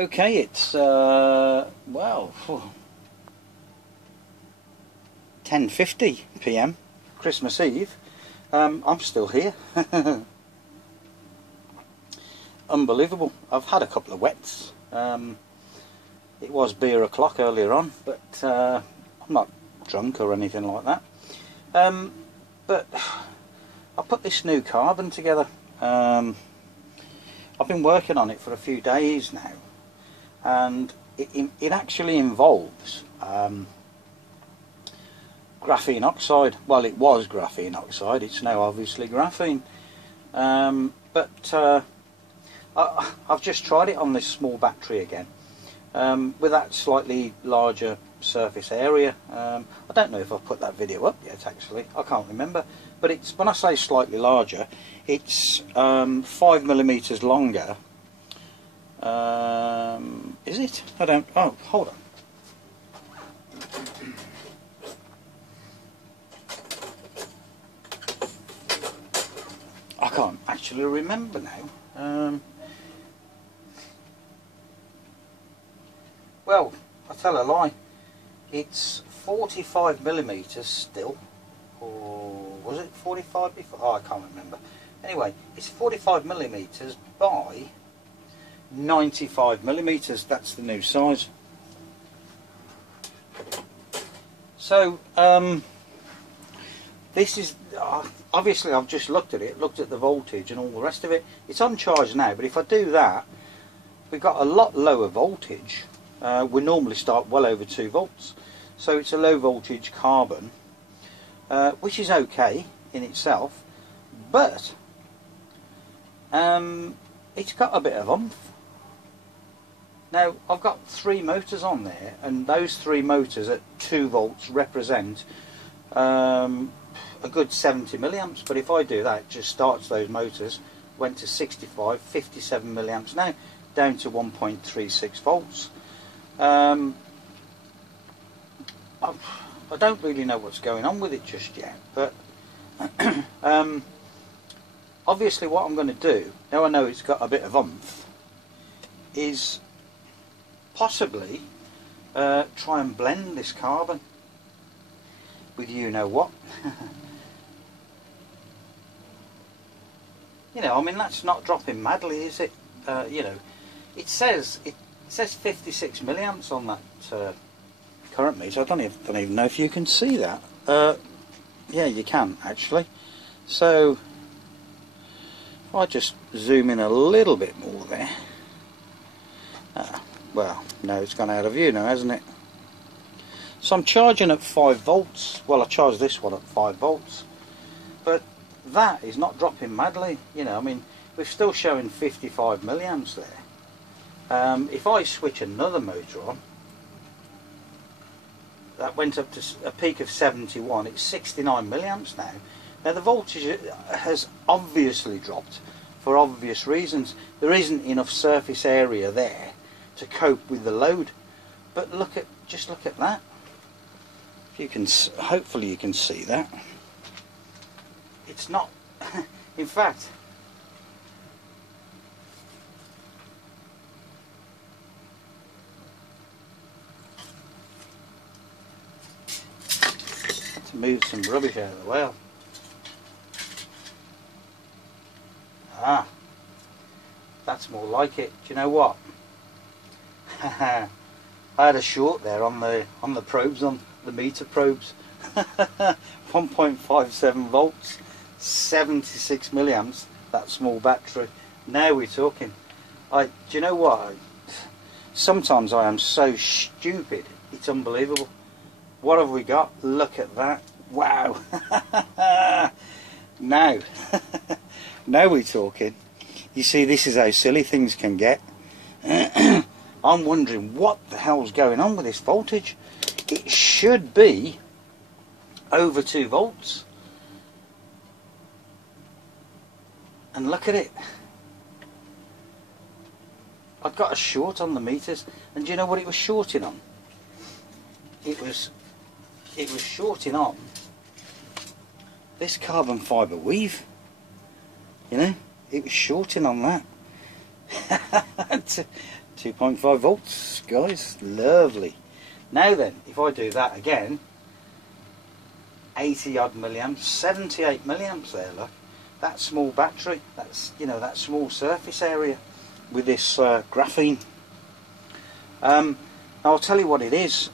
Okay, it's well, 10:50 p.m. Christmas Eve. I'm still here. Unbelievable. I've had a couple of wets. It was beer o'clock earlier on, but I'm not drunk or anything like that. But I put this new carbon together. I've been working on it for a few days now, and it actually involves graphene oxide. Well, it was graphene oxide, it's now obviously graphene, but I've just tried it on this small battery again, with that slightly larger surface area. I don't know if I've put that video up yet, actually, I can't remember, but it's, when I say slightly larger, it's 5mm longer. Is it? I don't, oh, hold on. I can't actually remember now. Well, I tell a lie. It's 45mm still, or was it 45 before? Oh, I can't remember. Anyway, it's 45mm by 95mm. That's the new size. So, this is, obviously I've just looked at it, looked at the voltage and all the rest of it. It's on charge now, but if I do that, we've got a lot lower voltage. We normally start well over 2 volts. So it's a low voltage carbon, which is okay in itself, but it's got a bit of oomph. Now, I've got 3 motors on there, and those 3 motors at 2 volts represent a good 70 milliamps. But if I do that, it just starts those motors, went to 65, 57 milliamps now, down to 1.36 volts. I don't really know what's going on with it just yet, but obviously what I'm going to do, now I know it's got a bit of oomph, is possibly try and blend this carbon with you know what. You know, I mean, that's not dropping madly, is it? You know, it says 56 milliamps on that current meter. I don't even know if you can see that. Yeah, you can actually. So if I just zoom in a little bit more there. Well, no, it's gone out of view now, hasn't it? So I'm charging at 5 volts. Well, I charge this one at 5 volts, but that is not dropping madly. You know, I mean, we're still showing 55 milliamps there. If I switch another motor on, that went up to a peak of 71, it's 69 milliamps now. Now the voltage has obviously dropped for obvious reasons. There isn't enough surface area there to cope with the load. But just look at that. If you can, hopefully you can see that. It's not, in fact, to move some rubbish out of the way. Ah, that's more like it. Do you know what? I had a short there on the probes, on the meter probes. 1.57 volts, 76 milliamps. That small battery. Now we're talking. Do you know what? Sometimes I am so stupid. It's unbelievable. What have we got? Look at that. Wow. Now, now we're talking. You see, this is how silly things can get. I'm wondering what the hell's going on with this voltage. It should be over 2 volts. And look at it. I've got a short on the meters, and do you know what it was shorting on? It was shorting on this carbon fibre weave. You know, it was shorting on that. 2.5 volts, guys. Lovely. Now then, if I do that again, 80 odd milliamps, 78 milliamps there, look. That small battery, that's, you know, that small surface area with this graphene. Now I'll tell you what it is.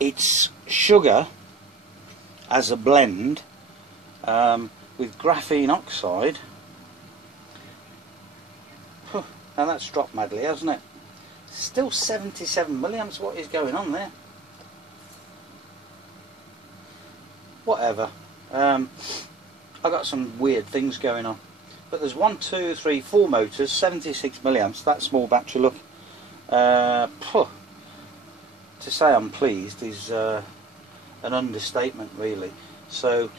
It's sugar as a blend with graphene oxide. Now that's dropped madly, hasn't it? Still 77 milliamps. What is going on there? Whatever. I got some weird things going on. But there's 1, 2, 3, 4 motors, 76 milliamps. That small battery, look. To say I'm pleased is an understatement, really. So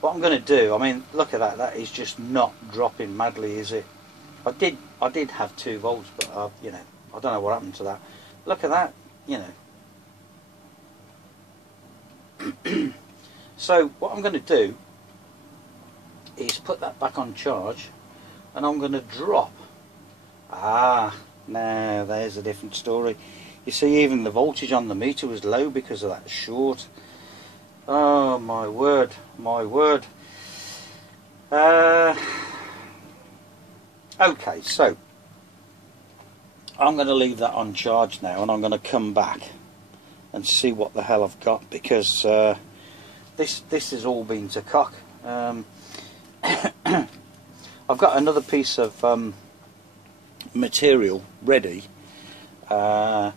what I'm going to do, I mean, look at that. That is just not dropping madly, is it? I did have 2 volts, but you know, I don't know what happened to that. Look at that, you know. So what I'm going to do is put that back on charge, and I'm going to drop. Now there's a different story. You see, even the voltage on the meter was low because of that short. Oh my word, my word. Okay, so I'm going to leave that on charge now, and I'm going to come back and see what the hell I've got, because this has all been to cock. I've got another piece of material ready that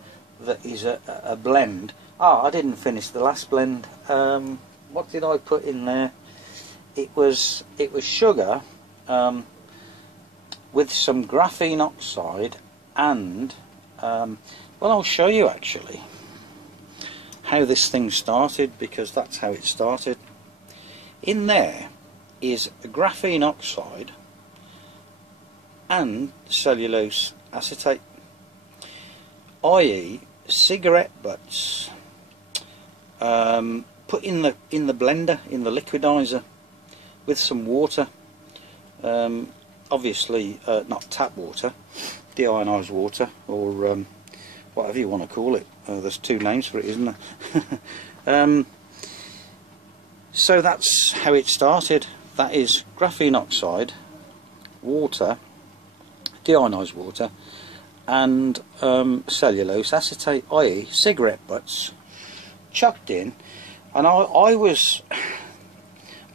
is a blend. I didn't finish the last blend. What did I put in there? It was sugar with some graphene oxide and well, I'll show you actually how this thing started, because that's how it started. In there is a graphene oxide and cellulose acetate, i.e. cigarette butts, put in the blender, in the liquidizer, with some water, obviously not tap water, deionized water, or whatever you want to call it. There's 2 names for it, isn't there? So that's how it started. That is graphene oxide, water, deionized water, and cellulose acetate, i.e. cigarette butts, chucked in. And I was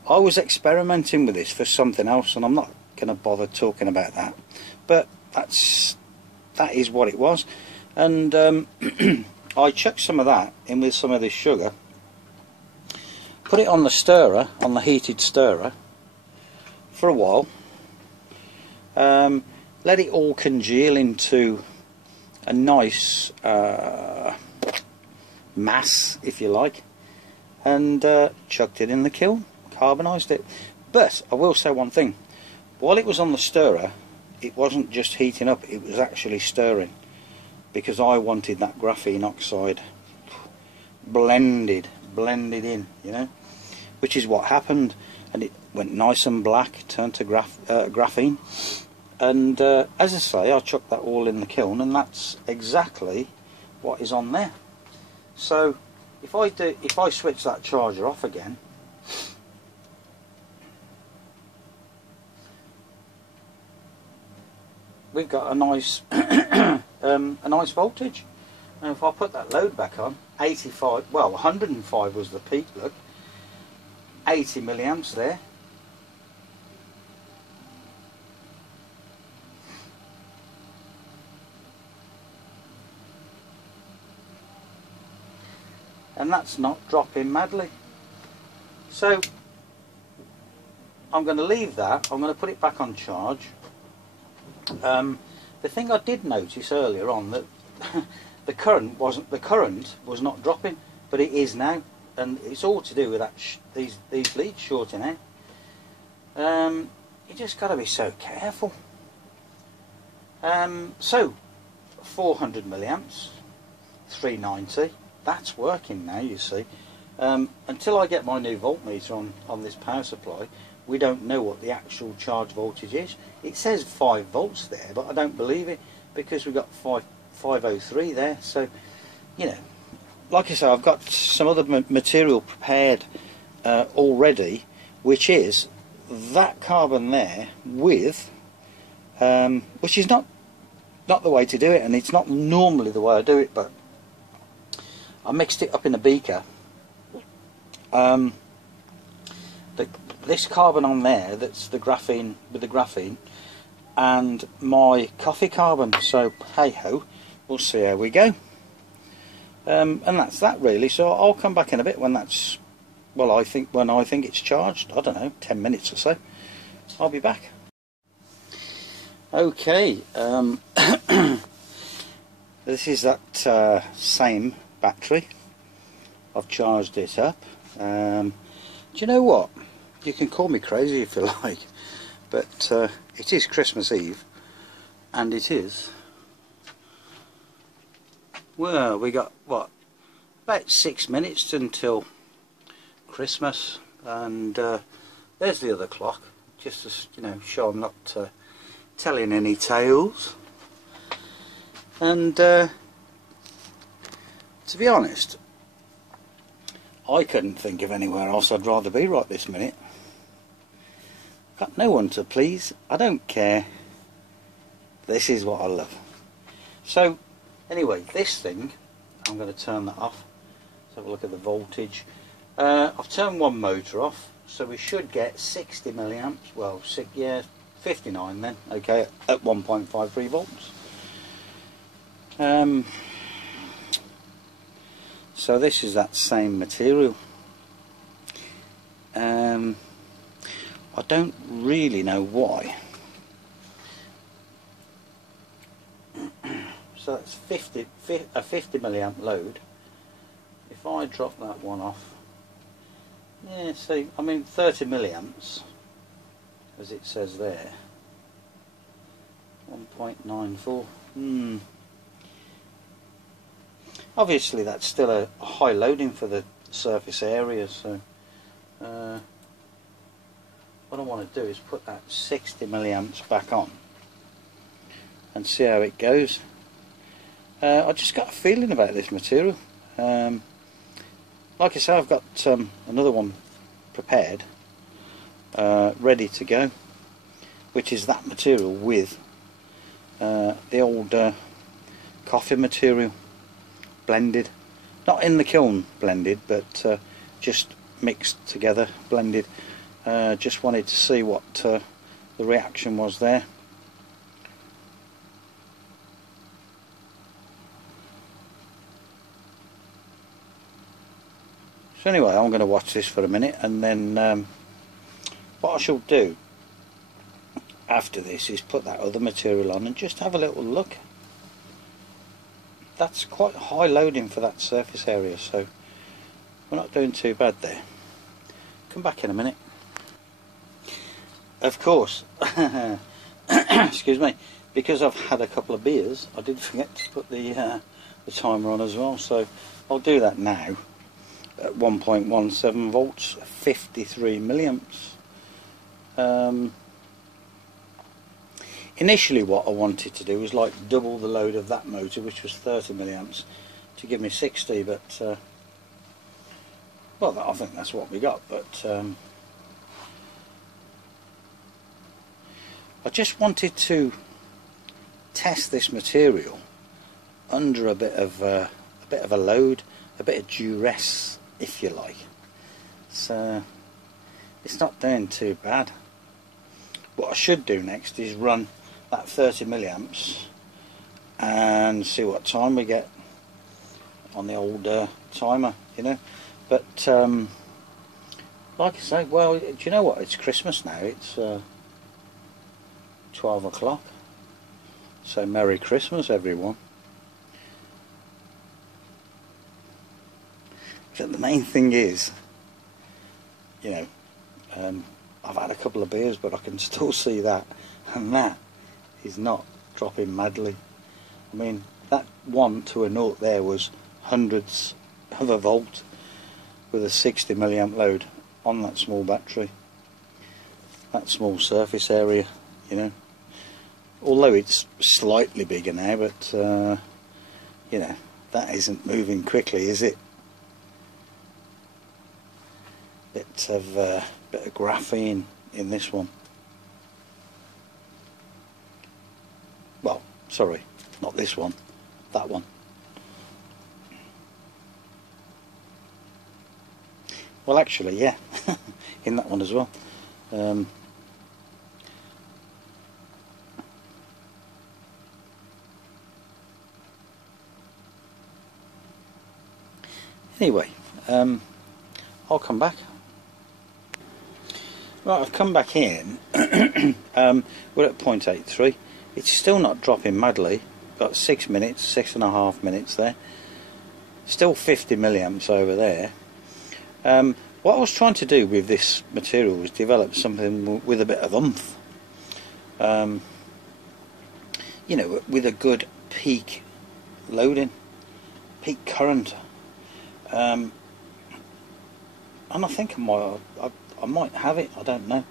experimenting with this for something else, and I'm not going to bother talking about that, but that is what it was. And I chucked some of that in with some of this sugar, put it on the stirrer, on the heated stirrer, for a while, let it all congeal into a nice mass, if you like, and chucked it in the kiln, carbonised it. But I will say one thing: while it was on the stirrer, it wasn't just heating up, it was actually stirring, because I wanted that graphene oxide blended in, you know, which is what happened. And it went nice and black, turned to graphene, and as I say, I chucked that all in the kiln, and that's exactly what is on there. So if I switch that charger off again, we've got a nice a nice voltage. And if I put that load back on, 85, well 105 was the peak, look, 80 milliamps there. And that's not dropping madly. So I'm going to leave that. I'm going to put it back on charge. The thing I did notice earlier on, that the current was not dropping, but it is now, and it's all to do with that these leads shorting out. You just got to be so careful. So 400 milliamps, 390. That's working now, you see. Until I get my new voltmeter on this power supply, we don't know what the actual charge voltage is. It says 5 volts there, but I don't believe it, because we've got 503 there. So, you know, like I say, I've got some other material prepared already, which is that carbon there with, which is not the way to do it, and it's not normally the way I do it, but I mixed it up in a beaker. This carbon on there, that's the graphene with the graphene, and my coffee carbon. So hey ho, we'll see how we go. And that's that really. So I'll come back in a bit when that's, well, when I think it's charged. I don't know, 10 minutes or so. I'll be back. Okay, this is that same battery. I've charged it up. Do you know what? You can call me crazy if you like, but it is Christmas Eve, and it is, well, we got what, about 6 minutes until Christmas, and there's the other clock, just to, you know, show I'm not telling any tales. And to be honest, I couldn't think of anywhere else I'd rather be right this minute. Got no one to please. I don't care. This is what I love. So anyway, this thing, I'm going to turn that off. Let's have a look at the voltage. I've turned one motor off, so we should get 60 milliamps. Well, 59 then. Okay, at 1.53 volts. So this is that same material. I don't really know why. So that's a 50 milliamp load. If I drop that one off, yeah, see, I mean 30 milliamps, as it says there. 1.94. Obviously that's still a high loading for the surface area, so what I want to do is put that 60 milliamps back on and see how it goes. I just got a feeling about this material. Like I say, I've got another one prepared, ready to go, which is that material with the old coffee material blended, not in the kiln blended, but just mixed together, blended. Just wanted to see what the reaction was there. So anyway, I'm going to watch this for a minute, and then what I shall do after this is put that other material on and just have a little look. That's quite high loading for that surface area, so we're not doing too bad there. Come back in a minute. Of course, excuse me, because I've had a couple of beers, I did forget to put the timer on as well, so I'll do that now. At 1.17 volts, 53 milliamps. Initially what I wanted to do was like double the load of that motor, which was 30 milliamps, to give me 60, but well, I think that's what we got. But I just wanted to test this material under a bit of a load, a bit of duress, if you like. So it's not doing too bad. What I should do next is run that 30 milliamps and see what time we get on the old timer, you know. But like I say, well, do you know what, it's Christmas now, it's 12 o'clock, so Merry Christmas everyone. But the main thing is, you know, I've had a couple of beers, but I can still see that, and that is not dropping madly. I mean, that 1 to a 0 there was hundreds of a volt with a 60 milliamp load on that small battery. that small surface area, you know. Although it's slightly bigger now, but you know, that isn't moving quickly, is it? Bit of graphene in this one. Well, sorry, not this one, that one. Well, actually, yeah, in that one as well. Anyway, I'll come back. Right, I've come back in. We're at 0.83. It's still not dropping madly. Got 6 minutes, 6.5 minutes there. Still 50 milliamps over there. What I was trying to do with this material was develop something with a bit of oomph. You know, with a good peak loading, peak current. And I think I might have it, I don't know.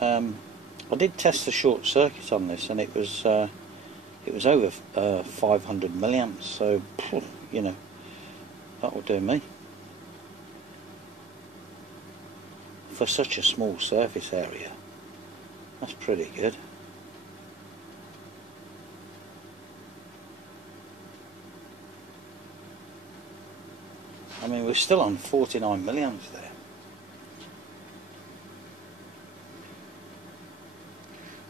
I did test the short circuit on this, and it was over 500 milliamps, so you know, that will do me for such a small surface area. That's pretty good. I mean, we're still on 49 milliamps there.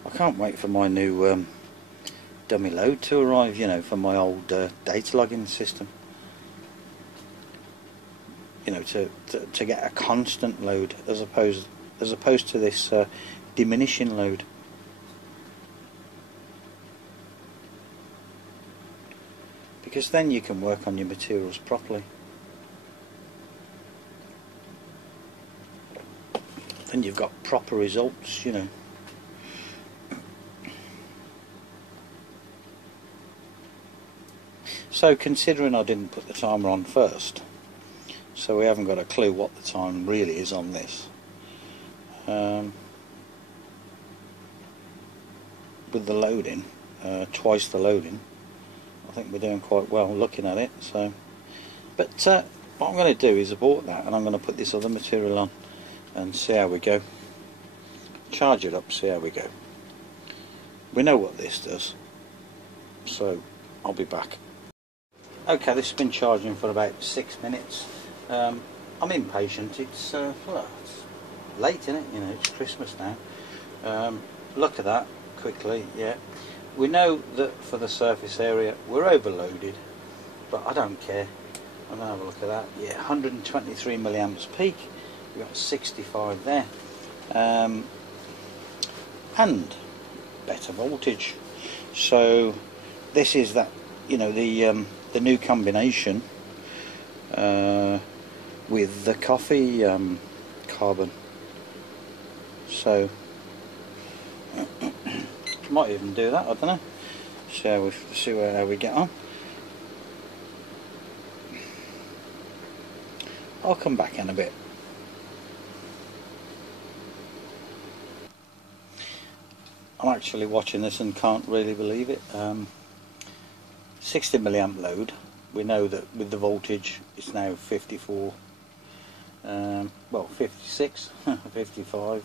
I can't wait for my new dummy load to arrive, you know, for my old data logging system. You know, to get a constant load as opposed to this diminishing load. Because then you can work on your materials properly. Then you've got proper results, you know. So considering I didn't put the timer on first, so we haven't got a clue what the time really is on this. With the loading, twice the loading, I think we're doing quite well looking at it. So, but what I'm going to do is abort that, and I'm going to put this other material on and see how we go. Charge it up, see how we go. We know what this does, so I'll be back. Okay, this has been charging for about 6 minutes. I'm impatient. It's well, it's late, isn't it? You know, it's Christmas now. Look at that quickly. Yeah, we know that for the surface area we're overloaded, but I don't care. I'm gonna have a look at that. Yeah, 123 milliamps peak. We've got 65 there, and better voltage. So this is that, you know, the new combination with the coffee carbon. So might even do that, I don't know. So we'll see how we get on. I'll come back in a bit. I'm actually watching this and can't really believe it. 60 milliamp load. We know that with the voltage it's now 54, well 56, 55,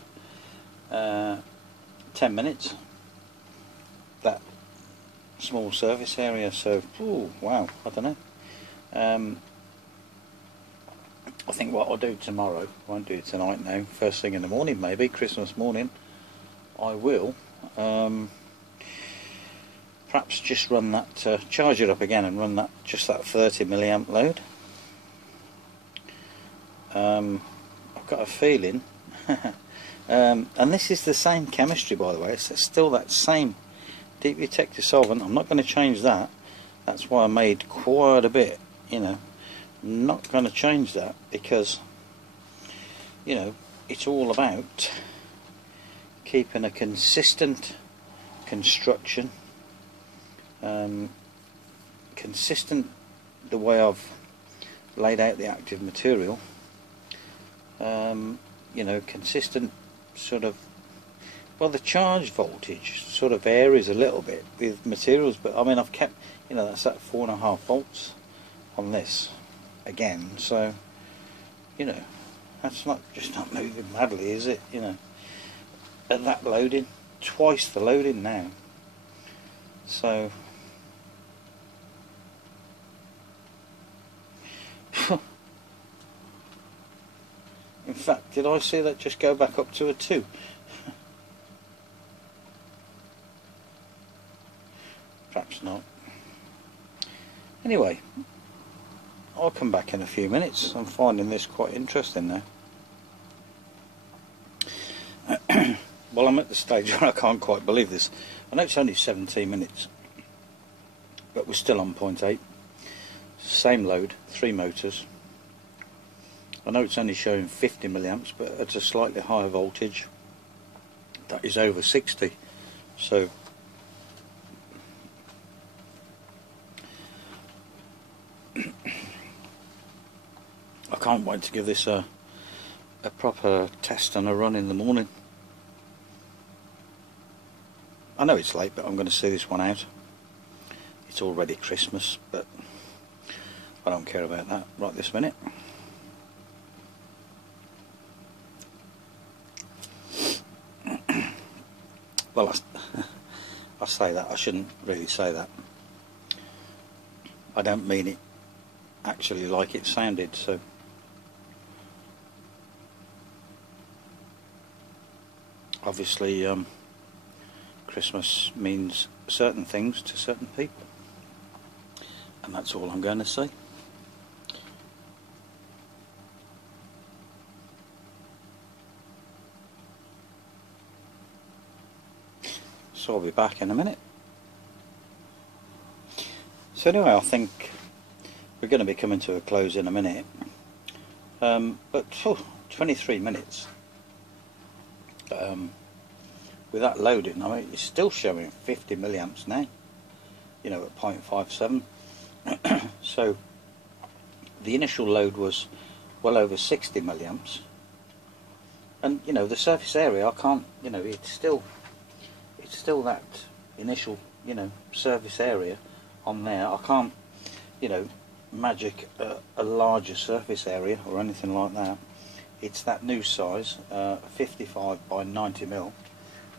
10 minutes. That small surface area, so ooh, wow, I don't know. I think what I'll do tomorrow, I won't do it tonight now, first thing in the morning maybe, Christmas morning, I will perhaps just run that, charge it up again and run that, just that 30 milliamp load. I've got a feeling, and this is the same chemistry by the way, it's still that same deep detector solvent. I'm not going to change that. That's why I made quite a bit, you know. I'm not going to change that because, you know, it's all about keeping a consistent construction, consistent the way I've laid out the active material, you know, consistent sort of Well, the charge voltage sort of varies a little bit with materials, but I mean, I've kept, you know, that's at 4.5 volts on this again, so, you know, that's not just not moving madly, is it? You know, at that loading, twice the loading now, so in fact, did I see that just go back up to a 2? Perhaps not. Anyway, I'll come back in a few minutes. I'm finding this quite interesting now. Well, I'm at the stage where I can't quite believe this. I know it's only 17 minutes, but we're still on 0.8. Same load, 3 motors. I know it's only showing 50 milliamps, but at a slightly higher voltage, that is over 60. So I can't wait to give this a proper test and a run in the morning. I know it's late, but I'm going to see this one out. It's already Christmas, but I don't care about that right this minute. Well, I say that, I shouldn't really say that. I don't mean it actually like it sounded, so obviously Christmas means certain things to certain people, and that's all I'm going to say. So I'll be back in a minute. So anyway, I think we're going to be coming to a close in a minute, but 23 minutes with that loading. I mean, it's still showing 50 milliamps now, you know, at 0.57. So the initial load was well over 60 milliamps, and you know, the surface area, I can't, you know, it's still that initial, you know, surface area on there. I can't, you know, magic a larger surface area or anything like that. It's that new size, 55 by 90 mil.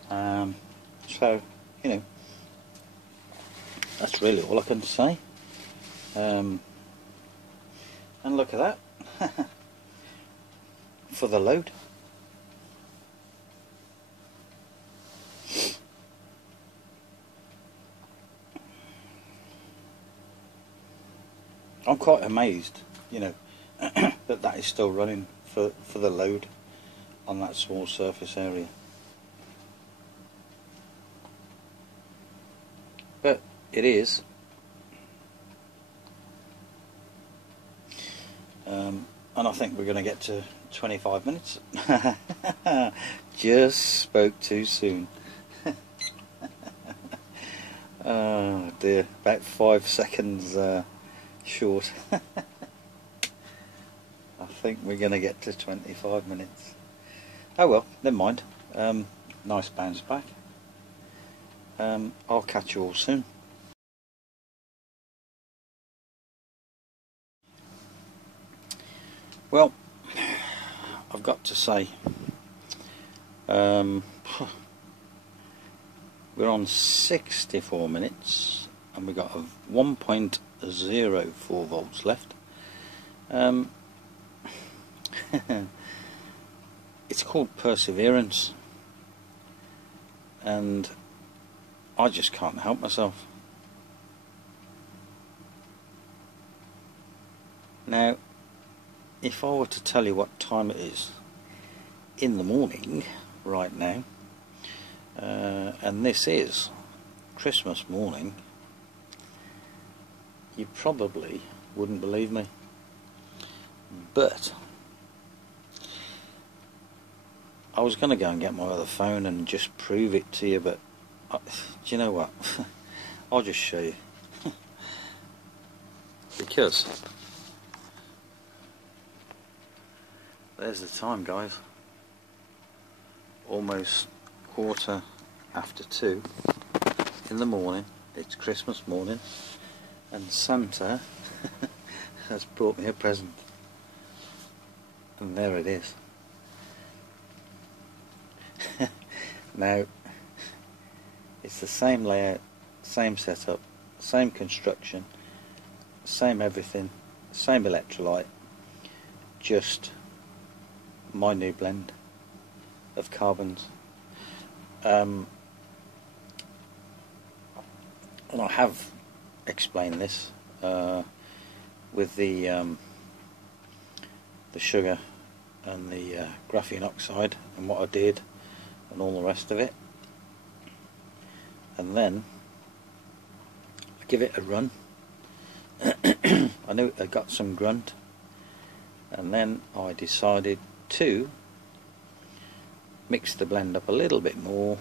So, you know, that's really all I can say. And look at that for the load. I'm quite amazed, you know, that is still running for the load on that small surface area. But it is. And I think we're going to get to 25 minutes. Just spoke too soon. Oh dear, about 5 seconds short. I think we're going to get to 25 minutes. Oh well, never mind. Nice bounce back. I'll catch you all soon. Well, I've got to say, we're on 64 minutes and we've got a 1.04 volts left. It's called perseverance, and I just can't help myself. Now, if I were to tell you what time it is in the morning right now, and this is Christmas morning, you probably wouldn't believe me. But I was going to go and get my other phone and just prove it to you, but do you know what? I'll just show you. Because there's the time, guys. Almost 2:15 in the morning. It's Christmas morning, and Santa has brought me a present, and there it is. Now, it's the same layout, same setup, same construction, same everything, same electrolyte, just my new blend of carbons. And I have explained this with the sugar and the graphene oxide and what I did and all the rest of it, and then I give it a run. I knew I got some grunt, and then I decided to mix the blend up a little bit more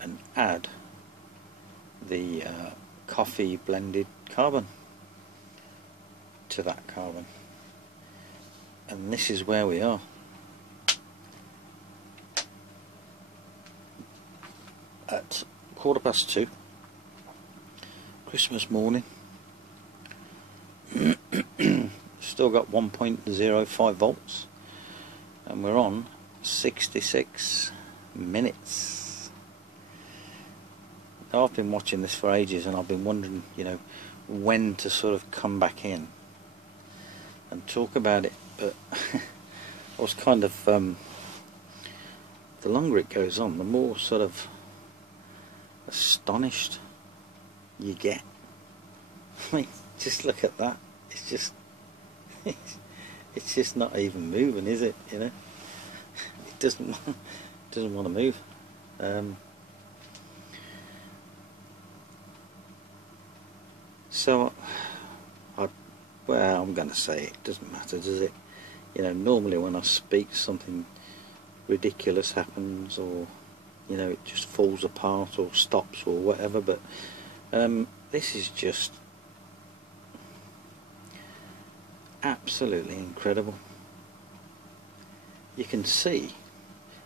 and add the coffee blended carbon to that carbon, and this is where we are. At 2:15, Christmas morning. Still got 1.05 volts, and we're on 66 minutes. Now, I've been watching this for ages, and I've been wondering, when to sort of come back in and talk about it, but I was kind of the longer it goes on, the more sort of astonished you get. I mean, just look at that. It's just it's just not even moving, is it? It doesn't want to move. So well, I'm going to say it doesn't matter, does it? Normally when I speak, something ridiculous happens, or it just falls apart or stops or whatever, but this is just absolutely incredible. You can see,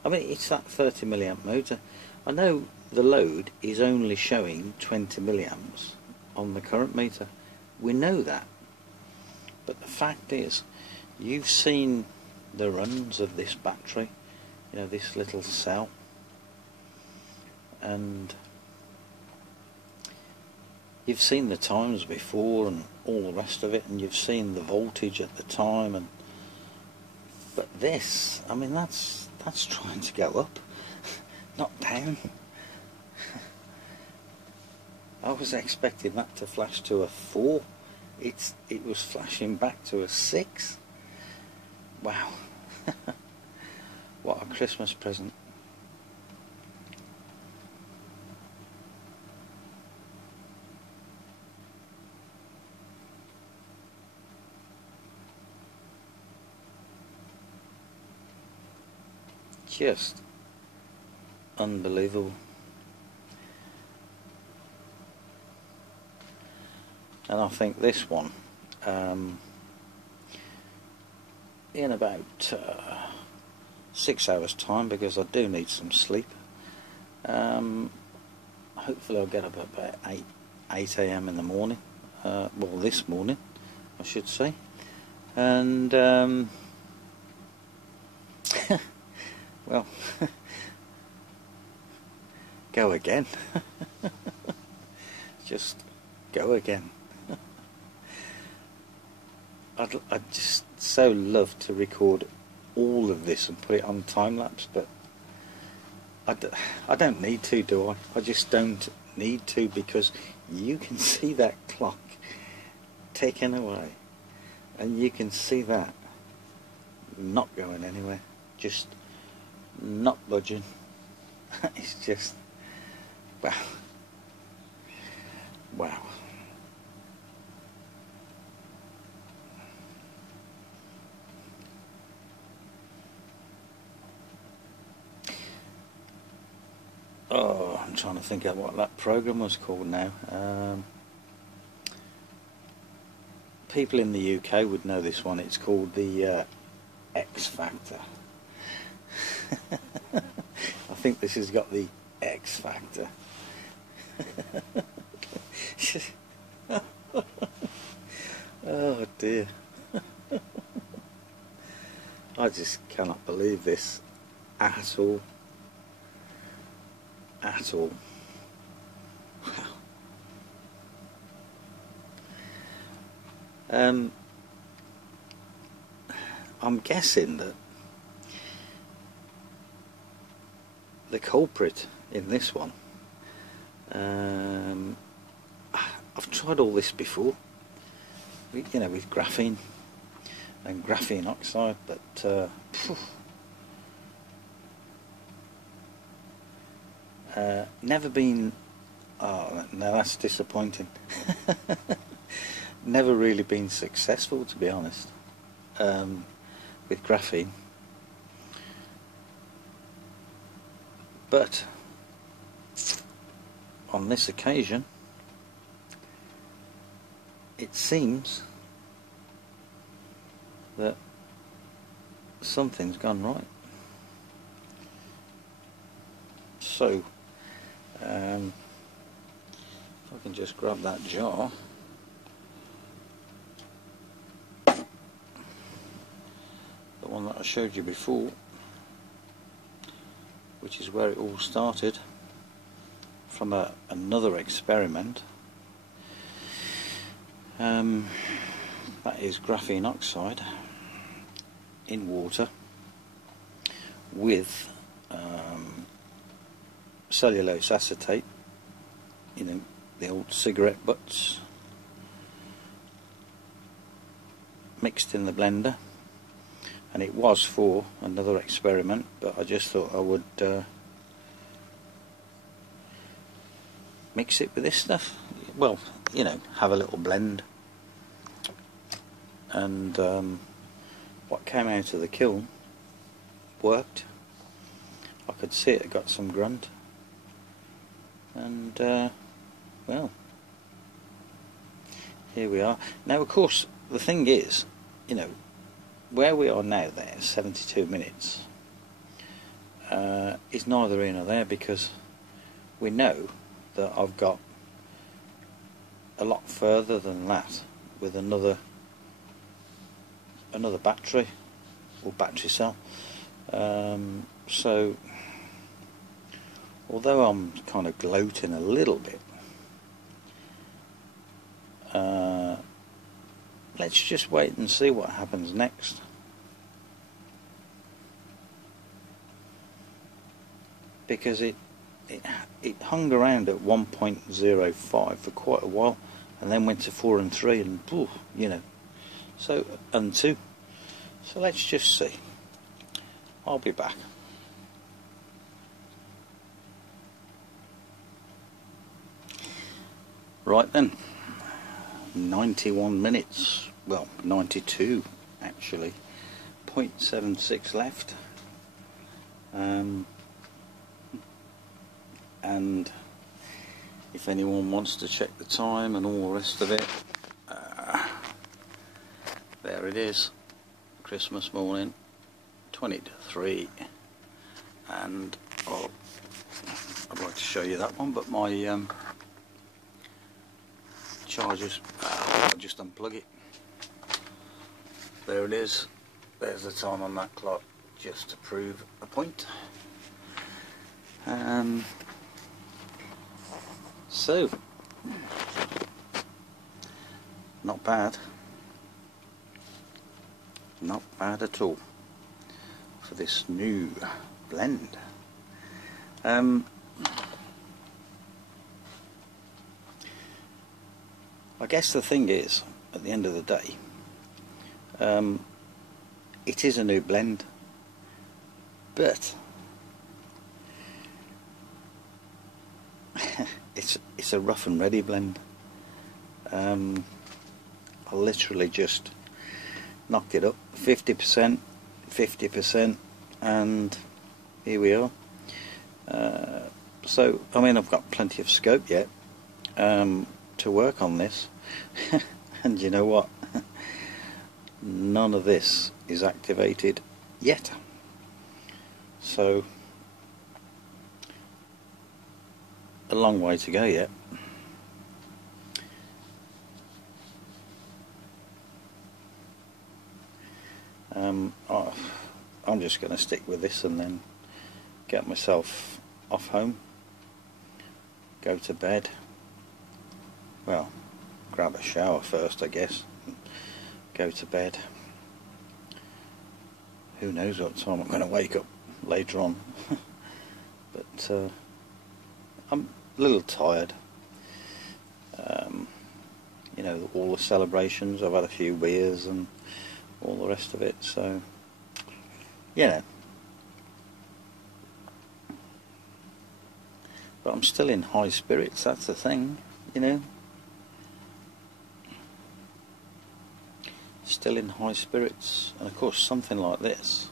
I mean, it's that 30 milliamp motor. I know the load is only showing 20 milliamps on the current meter. We know that, but the fact is, you've seen the runs of this battery, this little cell, and you've seen the times before and all the rest of it, and you've seen the voltage at the time, but this, I mean, that's trying to go up, not down. I was expecting that to flash to a 4. It was flashing back to a 6. Wow. What a Christmas present. Just unbelievable. And I think this one, in about 6 hours time, because I do need some sleep, hopefully I'll get up at about 8 AM in the morning, well, this morning I should say, and well, go again. Just go again. I'd just so love to record all of this and put it on time lapse, but I don't need to, do I? I just don't need to, because you can see that clock taken away, and you can see that not going anywhere, just not budging. It's just, wow. Oh, I'm trying to think of what that program was called now. People in the UK would know this one. It's called the X Factor. I think this has got the X factor. Oh dear. I just cannot believe this at all. At all. Wow. I'm guessing that the culprit in this one, I've tried all this before, you know, with graphene and graphene oxide, but never been. Oh no, that's disappointing. Never really been successful, to be honest, with graphene. But on this occasion, it seems that something's gone right. So, if I can just grab that jar. The one that I showed you before, which is where it all started, from another experiment. That is graphene oxide in water with cellulose acetate, you know, the old cigarette butts, mixed in the blender. And it was for another experiment, but I just thought I would mix it with this stuff. Well, you know, have a little blend. And what came out of the kiln worked. I could see it got some grunt. And, well, here we are. Now, of course, the thing is, you know, where we are now there, 72 minutes, is neither here nor there, because we know that I've got a lot further than that with another battery or battery cell. So although I'm kind of gloating a little bit, let's just wait and see what happens next. Because it hung around at 1.05 for quite a while, and then went to 4 and 3, and you know, so, and 2. So let's just see. I'll be back. Right then, 91 minutes, well, 92 actually, 0.76 left. And if anyone wants to check the time and all the rest of it, there it is, Christmas morning, 20 to 3, and I'd like to show you that one, but my chargers, I'll just unplug it. There it is, there's the time on that clock, just to prove a point. So, not bad at all for this new blend. I guess the thing is, at the end of the day, it is a new blend, but it's a rough and ready blend. I literally just knocked it up 50%, 50%, and here we are. So I mean, I've got plenty of scope yet to work on this. And you know what? None of this is activated yet. So a long way to go yet. I'm just going to stick with this and then get myself off home, go to bed, well, grab a shower first I guess, go to bed. Who knows what time I'm going to wake up later on. But I'm a little tired. You know, all the celebrations, I've had a few beers and all the rest of it, so you know. But I'm still in high spirits, that's the thing, you know. Still in high spirits, and of course something like this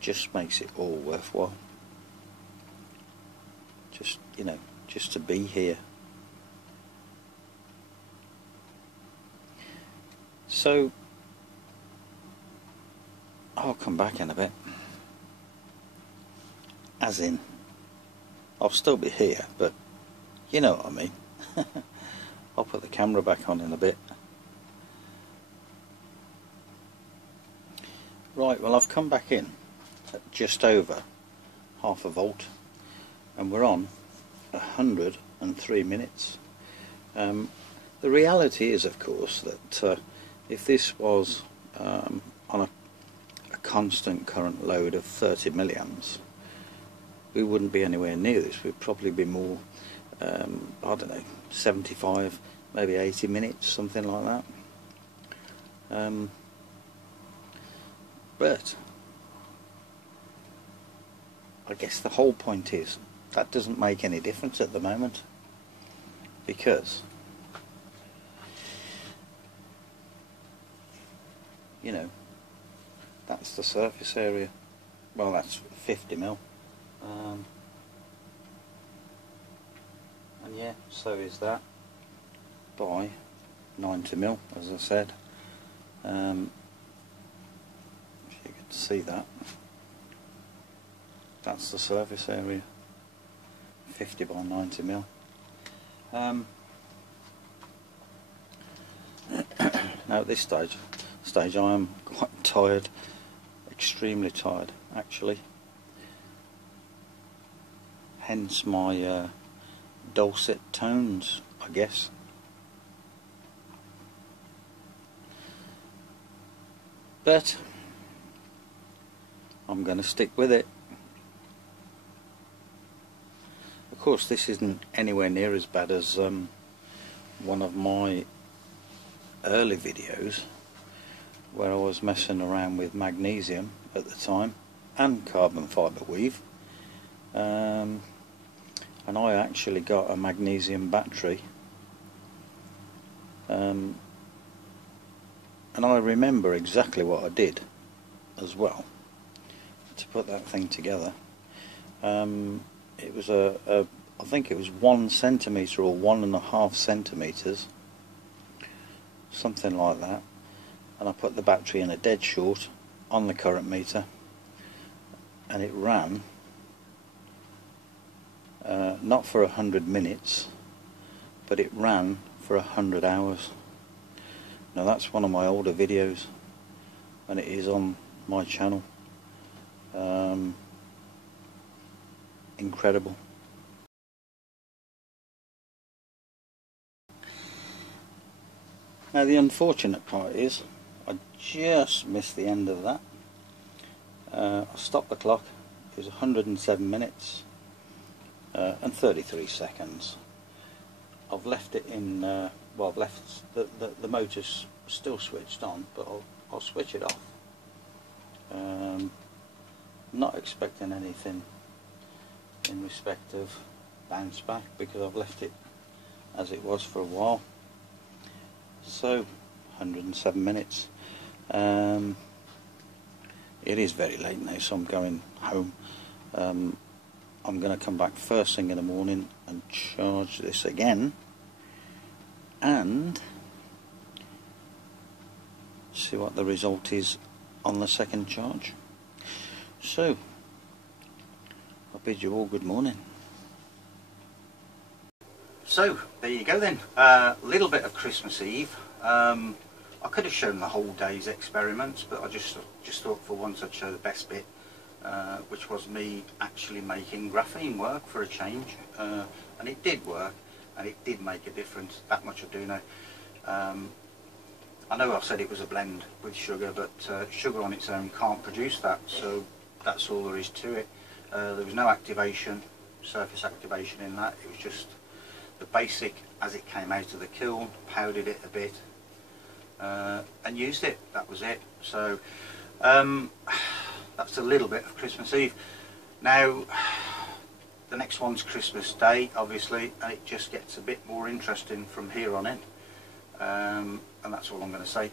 just makes it all worthwhile. Just, you know, just to be here. So I'll come back in a bit. As in, I'll still be here, but you know what I mean. I'll put the camera back on in a bit. Right, well I've come back in at just over half a volt and we're on 103 minutes. The reality is, of course, that if this was on a constant current load of 30 milliamps, we wouldn't be anywhere near this. We'd probably be more, I don't know, 75, maybe 80 minutes, something like that. But I guess the whole point is that doesn't make any difference at the moment, because you know, that's the surface area. Well, that's 50 mil. And yeah, so is that by 90 mil, as I said. If you can see that, that's the surface area, 50 by 90 mil. Now at this stage I am quite tired, extremely tired actually, hence my dulcet tones, I guess. But I'm going to stick with it. Of course this isn't anywhere near as bad as one of my early videos where I was messing around with magnesium at the time and carbon fibre weave, and I actually got a magnesium battery, and I remember exactly what I did as well to put that thing together. It was I think it was 1 centimetre or 1.5 centimetres, something like that, and I put the battery in a dead short on the current meter, and it ran not for 100 minutes, but it ran for 100 hours. Now that's one of my older videos, and it is on my channel. Incredible. Now the unfortunate part is I just missed the end of that. I stopped the clock, it was 107 minutes and 33 seconds. I've left it in, well, I've left the motor's still switched on, but I'll switch it off. Not expecting anything in respect of bounce back, because I've left it as it was for a while. So 107 minutes. It is very late now, so I'm going home. I'm going to come back first thing in the morning and charge this again and see what the result is on the second charge. So I bid you all good morning. So there you go then, a little bit of Christmas Eve. I could have shown the whole day's experiments, but I just thought for once I'd show the best bit, which was me actually making graphene work for a change. And it did work, and it did make a difference, that much I do know. I know I've said it was a blend with sugar, but sugar on its own can't produce that, so that's all there is to it. There was no activation, surface activation in that. It was just the basic as it came out of the kiln, powdered it a bit, and used it. That was it. So that's a little bit of Christmas Eve. Now the next one's Christmas Day, obviously, and it just gets a bit more interesting from here on in, and that's all I'm going to say.